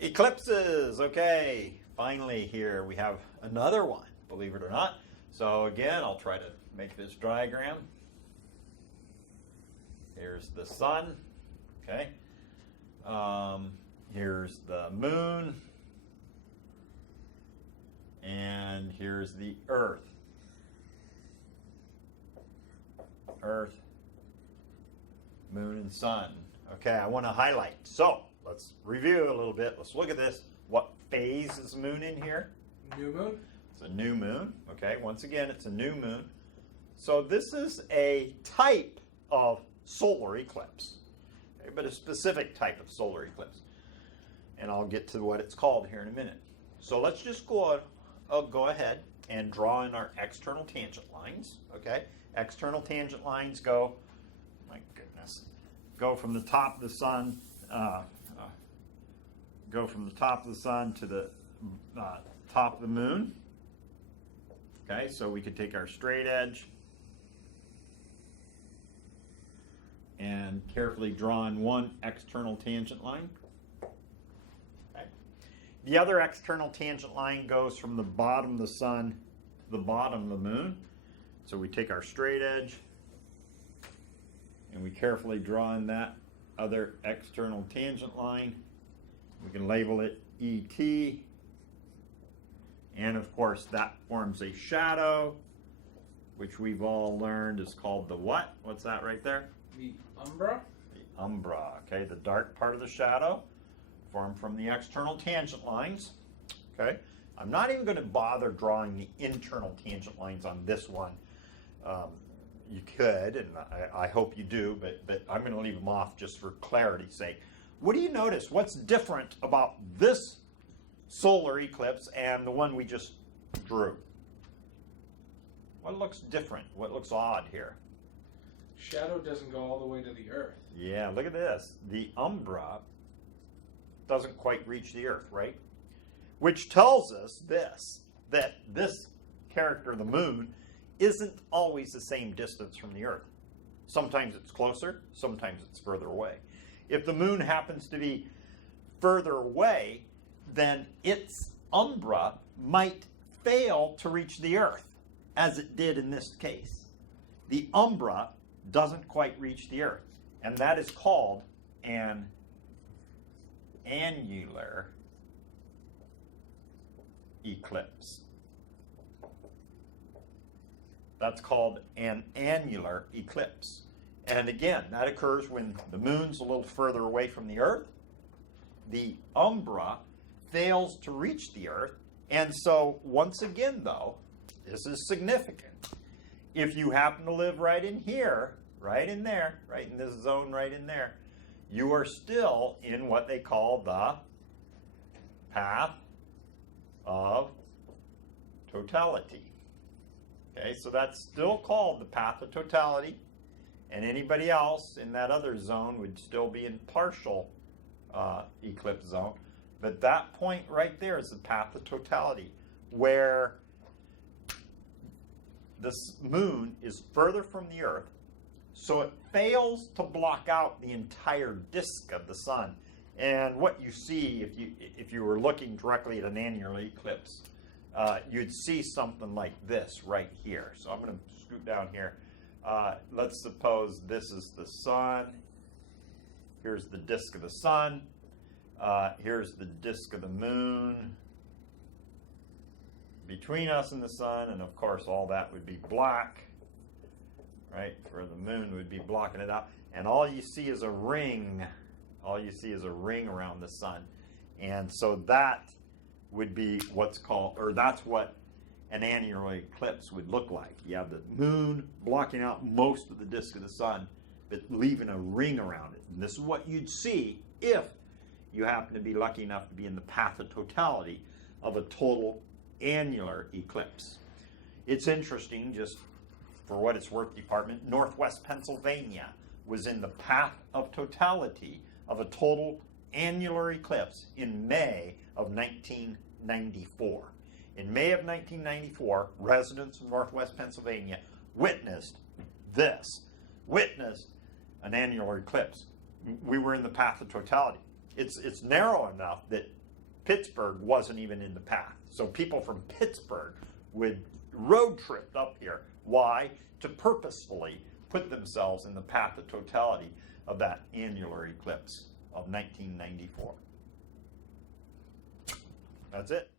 Eclipses, okay. Finally here we have another one, believe it or not. So again, I'll try to make this diagram. Here's the sun, okay. Here's the moon. And here's the Earth. Earth, moon, and sun. Okay, I want to highlight. So, let's review a little bit. Let's look at this. What phase is moon in here? New moon? It's a new moon. Okay, once again, it's a new moon. So this is a type of solar eclipse, okay, but a specific type of solar eclipse. And I'll get to what it's called here in a minute. So let's just go ahead and draw in our external tangent lines. Okay, external tangent lines go, my goodness, go from the top of the sun, go from the top of the sun to the top of the moon. Okay, so we could take our straight edge and carefully draw in one external tangent line. Okay. The other external tangent line goes from the bottom of the sun to the bottom of the moon. So we take our straight edge and we carefully draw in that other external tangent line. We can label it ET. And of course that forms a shadow, which we've all learned is called the what? What's that right there? The umbra? The umbra, okay, the dark part of the shadow formed from the external tangent lines. Okay, I'm not even going to bother drawing the internal tangent lines on this one. You could, and I hope you do, but I'm going to leave them off just for clarity's sake. What do you notice? What's different about this solar eclipse and the one we just drew? What looks different? What looks odd here? Shadow doesn't go all the way to the Earth. Yeah, look at this. The umbra doesn't quite reach the Earth, right? Which tells us this, that this character, the moon, isn't always the same distance from the Earth. Sometimes it's closer, sometimes it's further away. If the moon happens to be further away, then its umbra might fail to reach the Earth, as it did in this case. The umbra doesn't quite reach the Earth, and that is called an annular eclipse. That's called an annular eclipse. And again, that occurs when the moon's a little further away from the Earth. The umbra fails to reach the Earth. And so, once again, though, this is significant. If you happen to live right in here, right in there, right in this zone right in there, you are still in what they call the path of totality. Okay, so that's still called the path of totality, and anybody else in that other zone would still be in partial eclipse zone. But that point right there is the path of totality, where this moon is further from the Earth, so it fails to block out the entire disk of the sun. And what you see, if you were looking directly at an annular eclipse, you'd see something like this right here. So I'm going to scoot down here. Let's suppose this is the sun. Here's the disk of the sun. Here's the disk of the moon between us and the sun, and of course all that would be black, right? For the moon would be blocking it out, and all you see is a ring. All you see is a ring around the sun, and so that would be what's called, or that's what an annular eclipse would look like. You have the moon blocking out most of the disk of the sun, but leaving a ring around it. And this is what you'd see if you happen to be lucky enough to be in the path of totality of a total annular eclipse. It's interesting, just for what it's worth, Department, Northwest Pennsylvania was in the path of totality of a total annular eclipse in May of 1994. In May of 1994, residents of Northwest Pennsylvania witnessed an annular eclipse. We were in the path of totality. It's narrow enough that Pittsburgh wasn't even in the path. So people from Pittsburgh would road trip up here. Why? To purposefully put themselves in the path of totality of that annular eclipse of 1994. That's it.